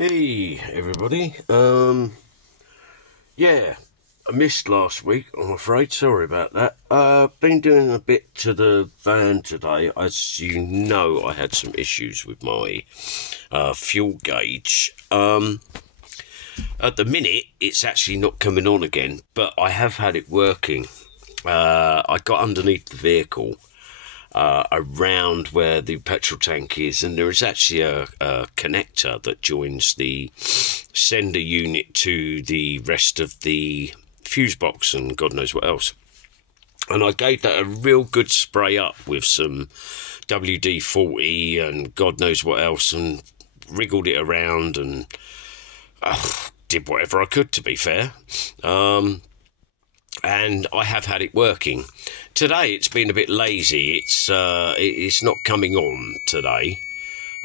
Hey everybody. Yeah, I missed last week, I'm afraid. Sorry about that. Been doing a bit to the van today. As you know, I had some issues with my fuel gauge. At the minute, it's actually not coming on again, but I have had it working. I got underneath the vehicle around where the petrol tank is, and there is actually a connector that joins the sender unit to the rest of the fuse box and God knows what else. And I gave that a real good spray up with some WD-40 and God knows what else, and wriggled it around and did whatever I could, to be fair. And I have had it working. Today it's been a bit lazy. It's not coming on today,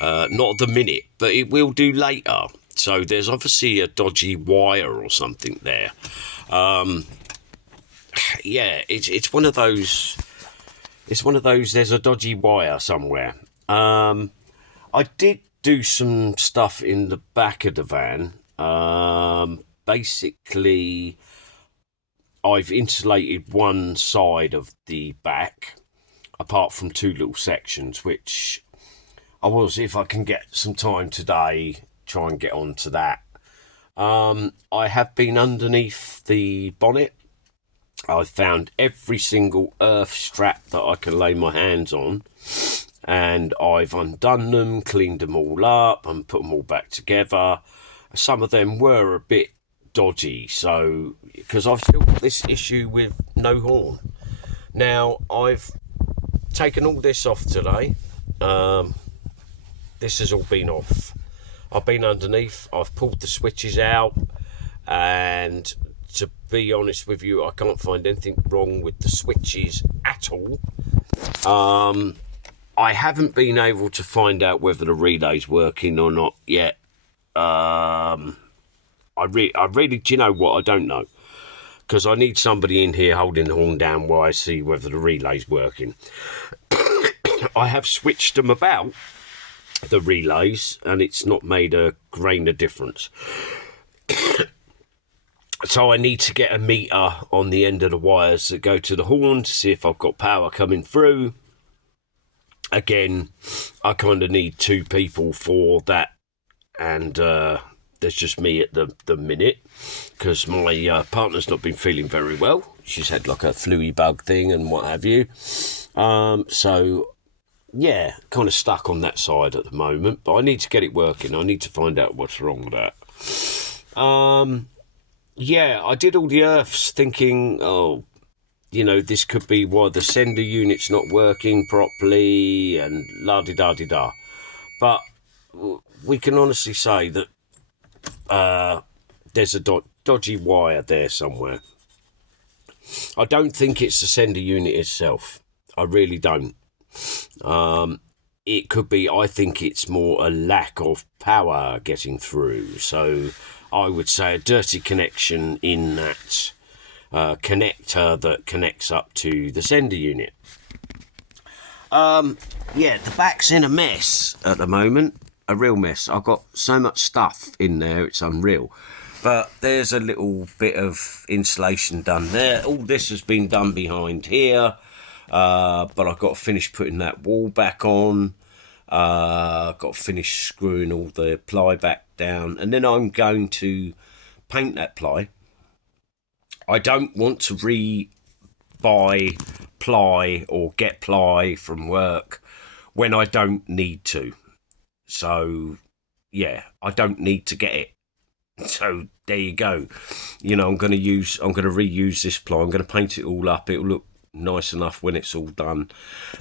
not at the minute, but it will do later. So there's obviously a dodgy wire or something there. Yeah, it's one of those. It's one of those. There's a dodgy wire somewhere. I did do some stuff in the back of the van. Basically, I've insulated one side of the back, apart from two little sections, which I will see if I can get some time today, try and get onto that. I have been underneath the bonnet. I've found every single earth strap that I can lay my hands on, and I've undone them, cleaned them all up, and put them all back together. Some of them were a bit dodgy, so because I've still got this issue with no horn. Now I've taken all this off today. This has all been off. I've been underneath, I've pulled the switches out, and to be honest with you, I can't find anything wrong with the switches at all. I haven't been able to find out whether the relay's working or not yet. I really, do you know what? I don't know. Because I need somebody in here holding the horn down while I see whether the relay's working. I have switched them about, the relays, and it's not made a grain of difference. So I need to get a meter on the end of the wires that go to the horn to see if I've got power coming through. Again, I kind of need two people for that, and there's just me at the minute because my partner's not been feeling very well. She's had like a fluey bug thing and what have you. So yeah, kind of stuck on that side at the moment, but I need to get it working. I need to find out what's wrong with that. Yeah, I did all the earths thinking, this could be why the sender unit's not working properly and la-di-da-di-da. But we can honestly say that there's a dodgy wire there somewhere. I don't think it's the sender unit itself. I really don't. It could be, I think it's more a lack of power getting through. So I would say a dirty connection in that connector that connects up to the sender unit. Yeah, the back's in a mess at the moment. A real mess. I've got so much stuff in there, it's unreal. But there's a little bit of insulation done there. All this has been done behind here. But I've got to finish putting that wall back on. Got to finish screwing all the ply back down. And then I'm going to paint that ply. I don't want to re-buy ply or get ply from work when I don't need to. So, yeah, I don't need to get it. So, there you go. I'm going to reuse this ply. I'm going to paint it all up. It'll look nice enough when it's all done.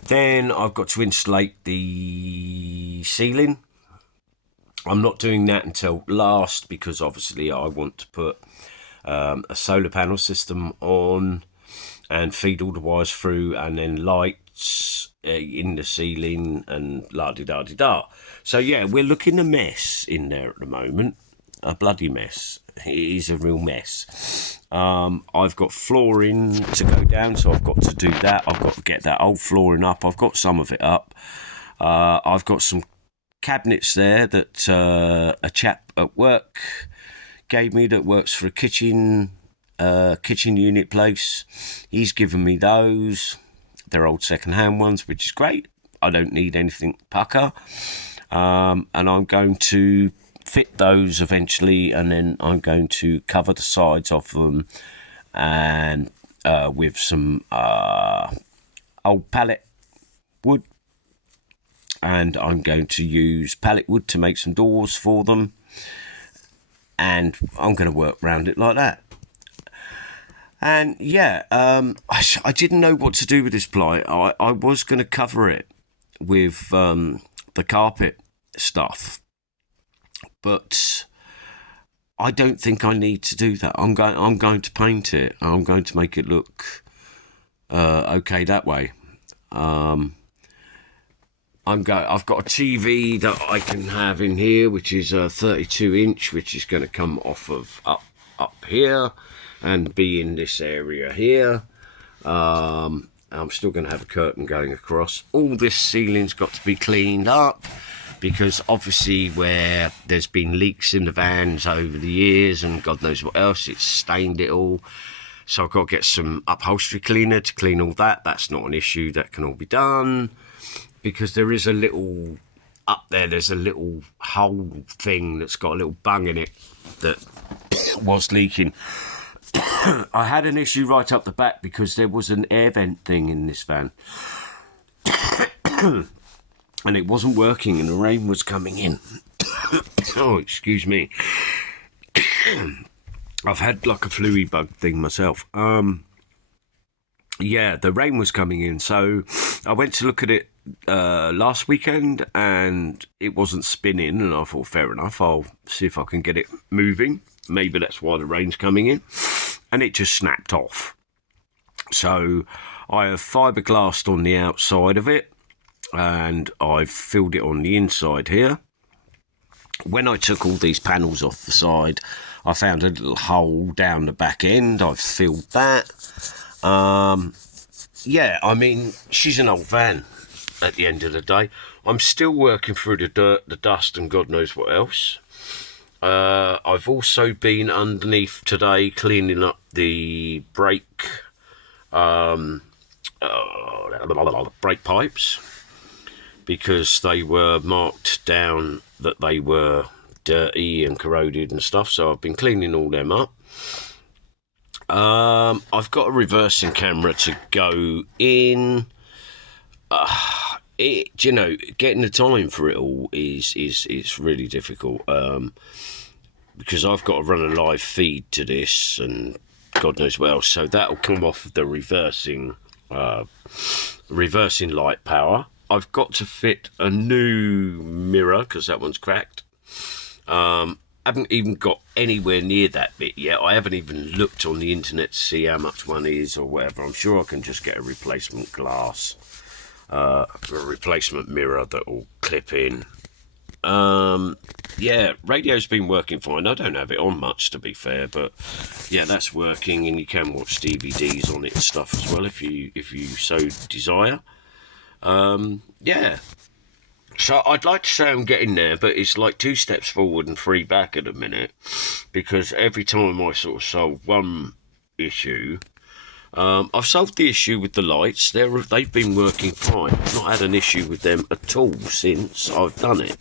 Then I've got to insulate the ceiling. I'm not doing that until last because obviously I want to put a solar panel system on and feed all the wires through, and then lights in the ceiling and la-di-da-di-da. So yeah, we're looking a mess in there at the moment. A bloody mess. It is a real mess. I've got flooring to go down, so I've got to do that. I've got to get that old flooring up. I've got some of it up. I've got some cabinets there that a chap at work gave me that works for a kitchen unit place. He's given me those. They're old second-hand ones, which is great. I don't need anything pucker. And I'm going to fit those eventually, and then I'm going to cover the sides of them and with some old pallet wood, and I'm going to use pallet wood to make some doors for them, and I'm going to work around it like that. And yeah, I didn't know what to do with this ply. I was going to cover it with the carpet stuff, but I don't think I need to do that. I'm going to paint it. I'm going to make it look okay that way. I've got a TV that I can have in here, which is a 32-inch, which is going to come off of up here and be in this area here. I'm still going to have a curtain going across. All this ceiling's got to be cleaned up, because obviously where there's been leaks in the vans over the years and God knows what else, it's stained it all. So I've got to get some upholstery cleaner to clean all that. That's not an issue, that can all be done. Because there is a little, up there, there's a little hole thing that's got a little bung in it that was leaking. I had an issue right up the back because there was an air vent thing in this van. And it wasn't working and the rain was coming in. Oh, excuse me. I've had like a fluey bug thing myself. Yeah, the rain was coming in, so I went to look at it last weekend and it wasn't spinning, and I thought, fair enough, I'll see if I can get it moving. Maybe that's why the rain's coming in. And it just snapped off. So I have fiberglassed on the outside of it, and I've filled it on the inside here. When I took all these panels off the side, I found a little hole down the back end. I've filled that. Yeah, I mean, she's an old van at the end of the day. I'm still working through the dirt, the dust, and God knows what else. I've also been underneath today cleaning up the brake pipes, because they were marked down that they were dirty and corroded and stuff. So I've been cleaning all them up. I've got a reversing camera to go in. You know, getting the time for it all is really difficult. Because I've got to run a live feed to this and God knows what else. So that'll come off of the reversing light power. I've got to fit a new mirror because that one's cracked. Haven't even got anywhere near that bit yet. I haven't even looked on the internet to see how much one is or whatever. I'm sure I can just get a replacement glass, a replacement mirror that will clip in. Yeah, radio's been working fine. I don't have it on much, to be fair, but yeah, that's working, and you can watch DVDs on it and stuff as well if you so desire. Yeah. So I'd like to say I'm getting there, but it's like 2 steps forward and 3 back at the minute, because every time I sort of solve one issue, I've solved the issue with the lights. They've been working fine. I've not had an issue with them at all since I've done it.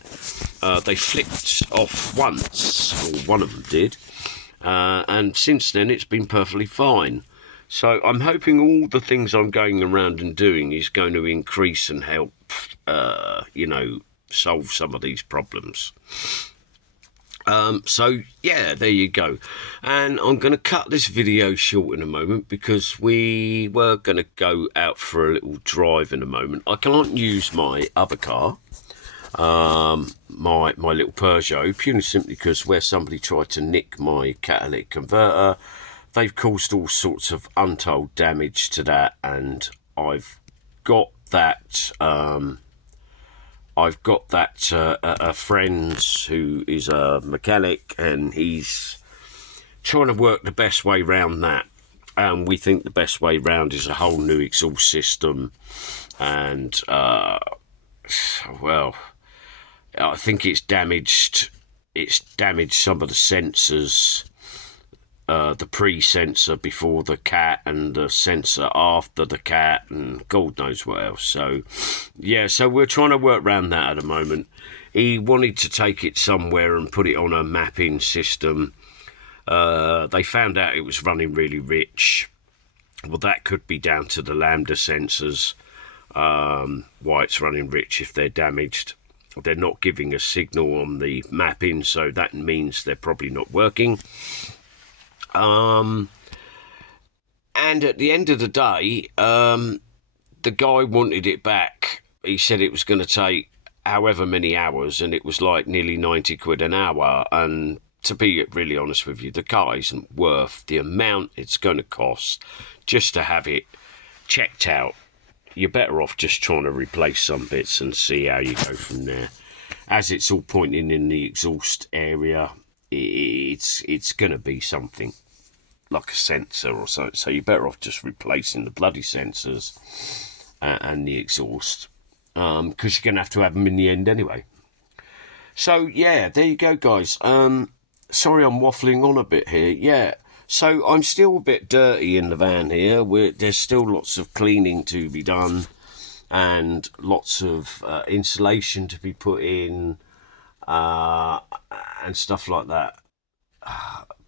They flicked off once, or one of them did, and since then it's been perfectly fine. So I'm hoping all the things I'm going around and doing is going to increase and help, you know, solve some of these problems. So yeah, there you go. And I'm going to cut this video short in a moment because we were going to go out for a little drive in a moment. I can't use my other car, my little Peugeot, purely simply because where somebody tried to nick my catalytic converter, they've caused all sorts of untold damage to that, and I've got that. A friend who is a mechanic, and he's trying to work the best way round that. And we think the best way round is a whole new exhaust system. And, well, I think it's damaged. It's damaged some of the sensors. The pre-sensor before the cat and the sensor after the cat and God knows what else. So yeah, so we're trying to work around that at the moment. He wanted to take it somewhere and put it on a mapping system. They found out it was running really rich. Well, that could be down to the lambda sensors, why it's running rich if they're damaged. They're not giving a signal on the mapping, so that means they're probably not working. And at the end of the day, the guy wanted it back. He said it was going to take however many hours, and it was like nearly 90 quid an hour. And to be really honest with you, the car isn't worth the amount it's going to cost just to have it checked out. You're better off just trying to replace some bits and see how you go from there. As it's all pointing in the exhaust area, it's going to be something like a sensor or something. So you're better off just replacing the bloody sensors and the exhaust, because you're going to have them in the end anyway. So yeah, there you go, guys. Sorry I'm waffling on a bit here. Yeah, so I'm still a bit dirty in the van here. There's still lots of cleaning to be done and lots of insulation to be put in and stuff like that.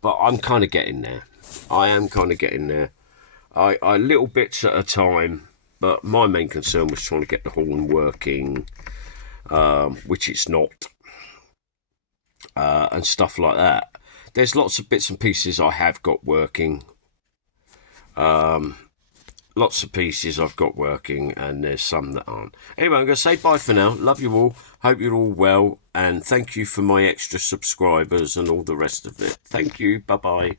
But I'm kind of getting there. I am kind of getting there. I little bits at a time, but my main concern was trying to get the horn working, which it's not, and stuff like that. There's lots of bits and pieces I have got working. Lots of pieces I've got working, and there's some that aren't. Anyway, I'm going to say bye for now. Love you all. Hope you're all well, and thank you for my extra subscribers and all the rest of it. Thank you. Bye-bye.